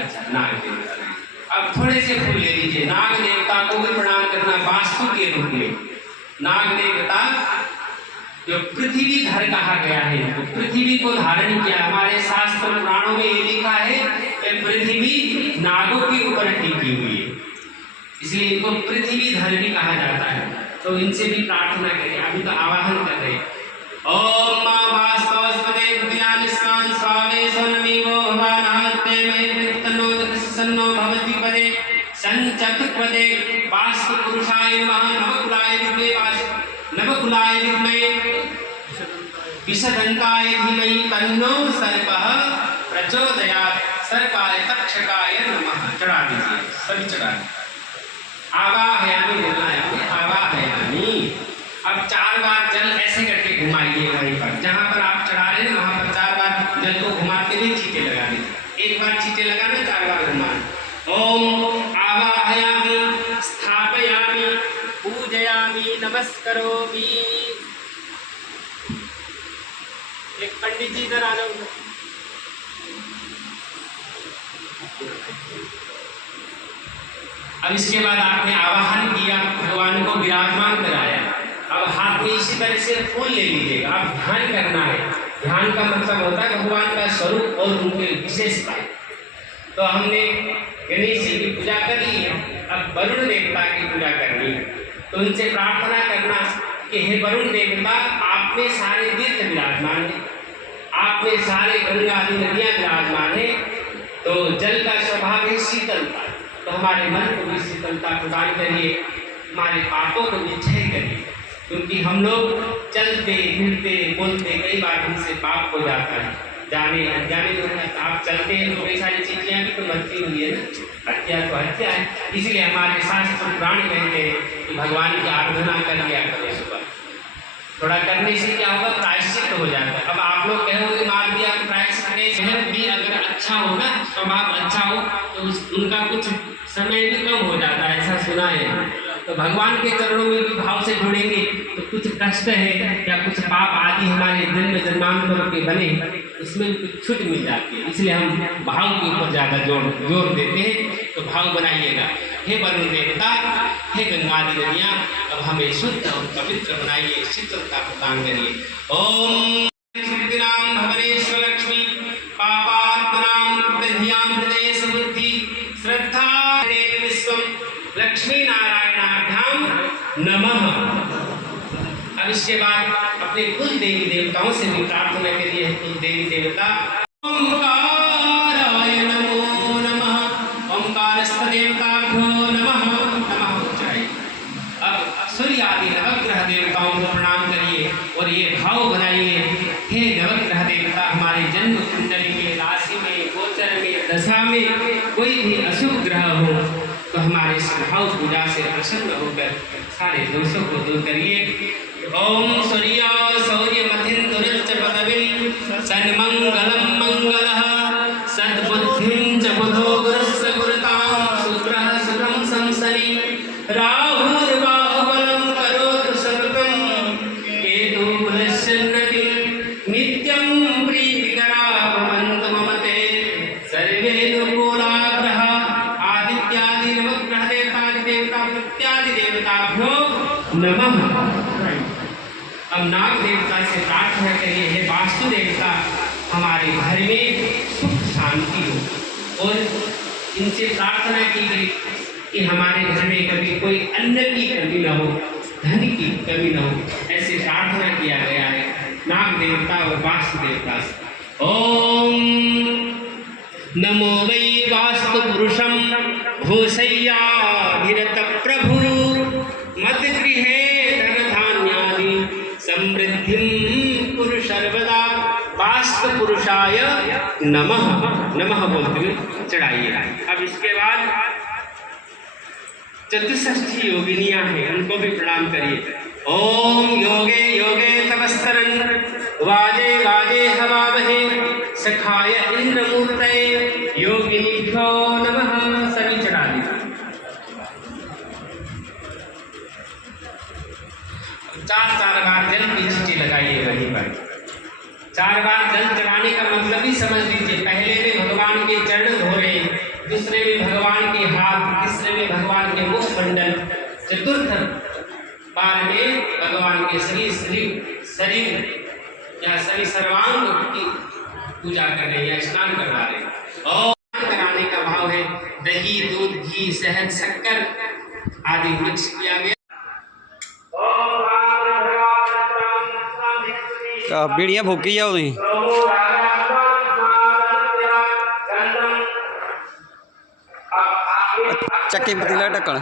अच्छा, नाग देवता। अब थोड़े से फूल ले लीजिए। नाग देवता को भी प्रणाम करना वास्तु के रूप में। नाग देवता जो पृथ्वी धर कहा गया है, तो पृथ्वी को धारण किया। हमारे शास्त्र पुराणों में ये लिखा है कि पृथ्वी नागों के ऊपर टिकी हुई है, इसलिए इनको पृथ्वी धर भी कहा जाता है। तो इनसे भी प्रार्थना करें। अभी तो आवाहन कर रहे हैं। ओम मां वास्तवस्पदे ज्ञानिस्नान स्वावे सोनमीवो भवानात्ते मे तन्नो सन्नो भवति पदे संचतुपदे वास्तु पुरुषाय नमः नवकुलाय विद्महे विषदंताय धीमहि तन्नो सर्पः प्रचोदयात्। सर्पाय तक्षकाय नमः। चढ़ा दीजिए, सभी चढ़ा दीजिए। आवाहयामि बोलना है, आवाहयामि। अब 4 बार जल ऐसे करके घुमाइए वहीं पर जहां पर आप चढ़ा रहे हैं, वहां पर 4 बार जल को घुमाते हुए छींटे लगा दीजिए। 1 बार छींटे लगाना, 4 बार घुमाना। ओम आवाहयामि स्थापयामि पूजयामि नमस्करोमि। एक पंडित जी इधर आ जाओ। अब इसके बाद आपने आवाहन किया, भगवान को विराजमान कराया। अब हाथ में इसी तरह से फूल ले लीजिएगा। आप ध्यान करना है। ध्यान का मतलब होता है भगवान का स्वरूप और उनके विशेषता। तो हमने गणेश जी की पूजा कर ली है, अब वरुण देवता की पूजा करनी है। तो उनसे प्रार्थना करना कि हे वरुण देवता, आप में सारे तीर्थ विराजमान है, आप में सारे गंगा आदि नदियाँ विराजमान है। तो जल का स्वभाव है शीतलता, तो हमारे मन को भी शीतलता प्रदान करिए, हमारे पापों को भी क्षय करिए। क्योंकि हम लोग चलते फिरते बोलते कई बार हमसे पाप हो जाता है, जाने अनजाने में। आप चलते हैं तो कई सारी चीजें भी तो बनती हुई है ना, हत्या तो हत्या है। इसलिए हमारे शास्त्र पुराण कहते हैं कि भगवान की आराधना कर लिया करें। सुबह थोड़ा करने से क्या होगा, प्रायश्चित हो जाता है। अब आप लोग कहोगे मार दिया, प्रायश्चित भी अगर अच्छा होगा, स्वभाव अच्छा हो, तो उनका कुछ समय भी कम हो जाता है, ऐसा सुना है। तो भगवान के चरणों में भी भाव से जुड़ेंगे तो कुछ कष्ट है या कुछ पाप आदि हमारे जन्म जन्मांतरों के बने, उसमें कुछ छूट मिल जाती है। इसलिए हम भाव के ऊपर ज़्यादा जोर देते हैं। तो भाव बनाइएगा। हे वरुण देवता, हे गंगादि नदियाँ, अब हमें शुद्ध और पवित्र बनाइए, शीतलता प्रदान करिए। ओम सिद्धिनाम भवनेश्वर लक्ष्मी पापात्मनां विद्यां हृदय सुबुद्धि श्रद्धा विश्वम लक्ष्मी नारायणाभ्याम नमः। अब इसके बाद अपने कुल देवी देवताओं से भी प्रार्थना करिए। कुल देवी देवता ओंकाराय नमो नमः, ओंकारस्थ देवताभ्यो नमः नमः उच्चारिए। अब सूर्य आदि नवग्रह देवताओं को प्रणाम करिए और ये भाव बनाइए, हे नवग्रह देवता, हमारे जन्म कुंडली में, राशि में, गोचर में, दशा में कोई भी अशुभ ग्रह हो तो हमारे स्वभाव पूजा से प्रसन्न होकर सारे दोषों को दूर करिए। ओम सूर्य शौर्य मथिन दुरच्च पदविन सन्मंगलम मंगलः सद्बुद्धिं च बुधो गुरुस्य गुरुतां शुक्रः शुक्रं संसरि राहुर्बाहुबलं करोतु सततं केतु पुनश्चन्नतिं नित्यं प्रीतिकरा भवन्तु मम ते सर्वे अनुकूला ग्रहा आदित्यादि नवग्रह देवता प्रत्यादि देवताभ्यो नमः। अब नाग देवता से प्रार्थना करिए, हे वास्तु देवता, हमारे घर में सुख शांति हो। और इनसे प्रार्थना की गई कि हमारे घर में कभी कोई अन्न की कमी न हो, धन की कमी न हो, ऐसे प्रार्थना किया गया है नाग देवता और वास्तु देवता से। ओम नमो वै वास्तु पुरुषम भूषय्याभिरत प्रभु मद्गृहे धनधान्यादि समृद्धिं कुरु सर्वदा वास्तु पुरुषाय नमः। नमः बोलते हुए चढ़ाइए। अब इसके बाद चतुष्षष्ठी योगिनियां हैं, उनको भी प्रणाम करिए। ओम योगे योगे तपस्तरन वाजे वाजे हवावहे सखाय इंद्रमूर्तये योगिनीभ्यो नमः। सभी चढ़ा दीजिए। 4 बार जल की छींटे लगाइए वहीं पर। 4 बार जल चढ़ाने का मतलब ही समझ लीजिए, पहले में भगवान के चरण धो रहे हैं, दूसरे में भगवान के हाथ, तीसरे में भगवान के मुखमंडल, चतुर्थ बार में भगवान के शरीर या सभी सर्वांग की पूजा कर रहे हैं, स्नान करवा रहे हैं। और कराने का भाव है दही, दूध, घी, शहद, शक्कर आदि मिक्स किया गया। बीड़ियां फूकी जाओ तुम चक्की पतीला ढक्कन